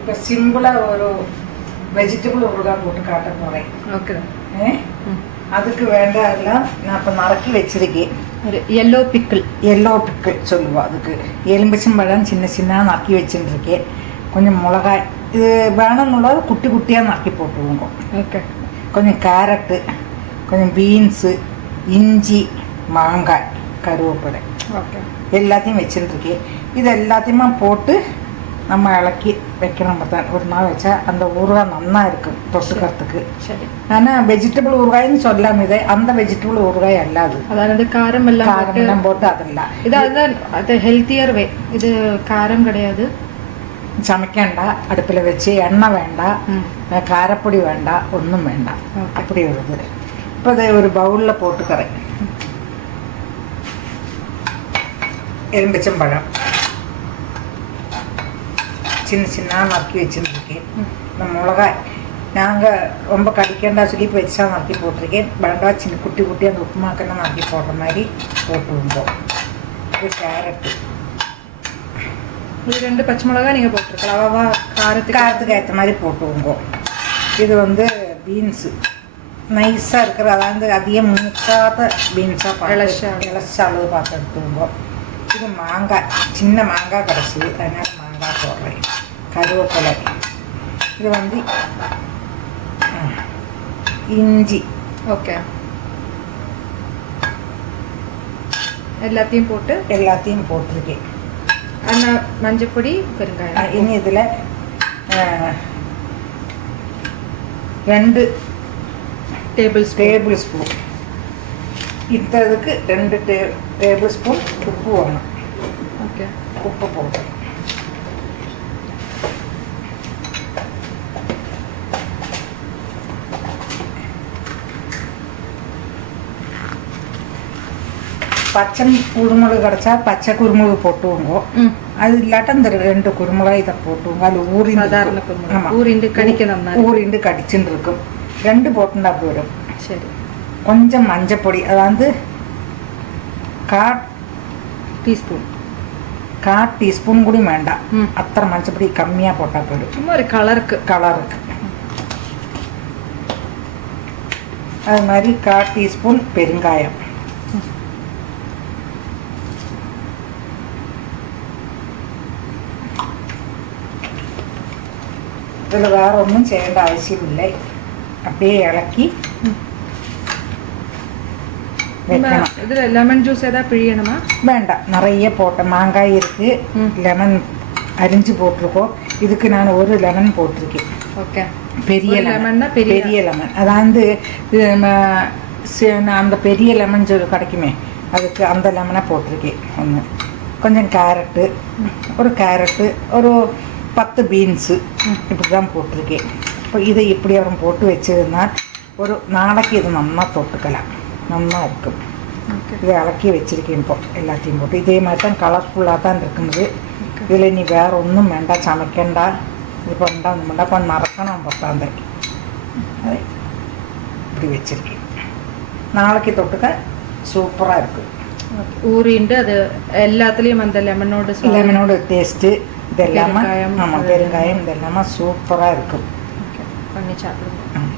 இப்போ சிம்பிளாக ஒரு வெஜிடபிள் ஊறுகாய் போட்டு காட்ட போகிறேன். ஓகே. அதுக்கு வேண்டாம் நான் இப்போ நறுக்கி வச்சிருக்கேன். ஒரு எல்லோ பிக்கிள் சொல்லுவோம். அதுக்கு எலும்பிச்சம்பழம் சின்ன சின்ன நறுக்கி வச்சுருக்கேன். கொஞ்சம் மிளகாய் இது வேணும்னுള്ളത് குட்டி குட்டியாக நறுக்கி போட்டுவோங்க. ஓகே. கொஞ்சம் கேரட்டு, கொஞ்சம் பீன்ஸு, இஞ்சி, மாங்காய், கருவேப்பிலை எல்லாத்தையும் வச்சுருக்கேன். இது எல்லாத்தையுமே போட்டு நம்ம இலக்கி வைக்கணும். தான் ஒரு நாள் வச்சா அந்த ஊறுகாய் நல்லா இருக்கும் தொட்டுக்கிறதுக்கு. சரி. ஆனால் வெஜிடபிள் ஊறுகாய்னு சொல்லாம இது அந்த வெஜிடபிள் ஊறுகாய் அல்லாது. அதாவது காரம் எல்லாம் போட்டு அதெல்லாம் இது அதுதான் அது ஹெல்த்தியர் வே. இது காரம் கிடையாது. சமைக்கண்டா, அடுப்பில் வச்சு எண்ணெய் வேண்டாம், காரப்பொடி வேண்டாம், ஒன்றும் வேண்டாம். அப்படி ஒரு இது. இப்போ அதை ஒரு பவுலில் போட்டுக்கிறேன். எலும்பிச்சம்பழம் சின்ன சின்ன நறுக்கி வச்சுருக்கேன். இந்த மிளகாய் நாங்கள் ரொம்ப கடிக்கண்டா சொல்லி பெருசாக நறுக்கி போட்டிருக்கேன். வெங்காயம் சின்ன குட்டி குட்டி அந்த உப்புமாக்கெல்லாம் நறுக்கி போடுற மாதிரி போட்டு விடுவோம். இது கேரட்டு, இது 2 பச்சை மிளகாய் நீங்கள் போட்டிருக்கலாம். காரத்துக்கு ஏற்ற மாதிரி போட்டுவோங்க. இது வந்து பீன்ஸு நைஸாக இருக்கிற, அதாவது அதிகம் மூக்காத பீன்ஸாக இலச்ச அளவு பார்த்து எடுத்துவோங்க. இது மாங்காய், சின்ன மாங்காய் கிடச்சி அதனால் மாங்காய் போடுறேன். கருவேப்பிலை, இது வந்து இஞ்சி. ஓகே. எல்லாத்தையும் போட்டிருக்கேன். ஆனால் மஞ்சப்பொடி, பெருங்காயம். இனி இதில் 2 டேபிள் ஸ்பூன் இதுக்கு 2 டேபிள் ஸ்பூன் உப்பு வேணும். ஓகே. உப்பு போட்டு பச்சை குருமுளகு கிடச்சா பச்சை குருமுளகு போட்டுவோங்க. அது இல்லாட்ட இந்த 2 குருமுளகு இதை போட்டுவோங்க. அது ஊறிண்டு கடிச்சுன்னு இருக்கும். 2 போட்டுண்டா போயிடும். சரி. கொஞ்சம் மஞ்சப்பொடி, அதாவது 1/4 டீஸ்பூன் கூட வேண்டாம். அத்தனை மஞ்சப்பொடி கம்மியாக போட்டால் போயிடும். சும்மா ஒரு கலருக்கு. அது மாதிரி 1/4 டீஸ்பூன் பெருங்காயம். இதில் வேற ஒன்றும் செய்ய அவசியம் இல்லை. அப்படியே இலக்கி வைக்கணும். இதில் லெமன் ஜூஸ் ஏதாவது பிழியணுமா? வேண்டாம். நிறைய போட்ட மாங்காய் இருக்கு, லெமன் அரிஞ்சு போட்டிருக்கோம். இதுக்கு நான் 1 லெமன் போட்டிருக்கேன். ஓகே. பெரிய லெமன், அதாவது அந்த பெரிய லெமன் கிடைக்குமே, அதுக்கு அந்த லெமனை போட்டிருக்கேன். ஒன்று கொஞ்சம் கேரட்டு, ஒரு 10 பீன்ஸு இப்படி தான் போட்டிருக்கேன். இப்போ இதை இப்படி அவரும் போட்டு வச்சதுன்னா ஒரு நாளைக்கு இது நல்லா தொட்டுக்கலாம், நல்லா இருக்கும். இதை இலக்கி வச்சுருக்கேன். இப்போ எல்லாத்தையும் போட்டு இதே மாதிரி தான் கலர்ஃபுல்லாக தான் இருக்குது. இதில் நீ வேறு ஒன்றும் வேண்டாம், சமைக்கண்டா, இது பண்ணா இந்த பண்ணா கொஞ்சம் மறக்கணும் பத்தாந்து. அதை இப்படி வச்சுருக்கேன். நாளைக்கு தொட்டுக்க சூப்பராக இருக்குது. ஊறிண்டு அது எல்லாத்துலேயும் அந்த லெமனோட டேஸ்ட்டு இதெல்லாமே, ஆமாம், பெருங்காயம் இதெல்லாமே சூப்பராக இருக்கும். பண்ணி சாப்பிடுவோம்.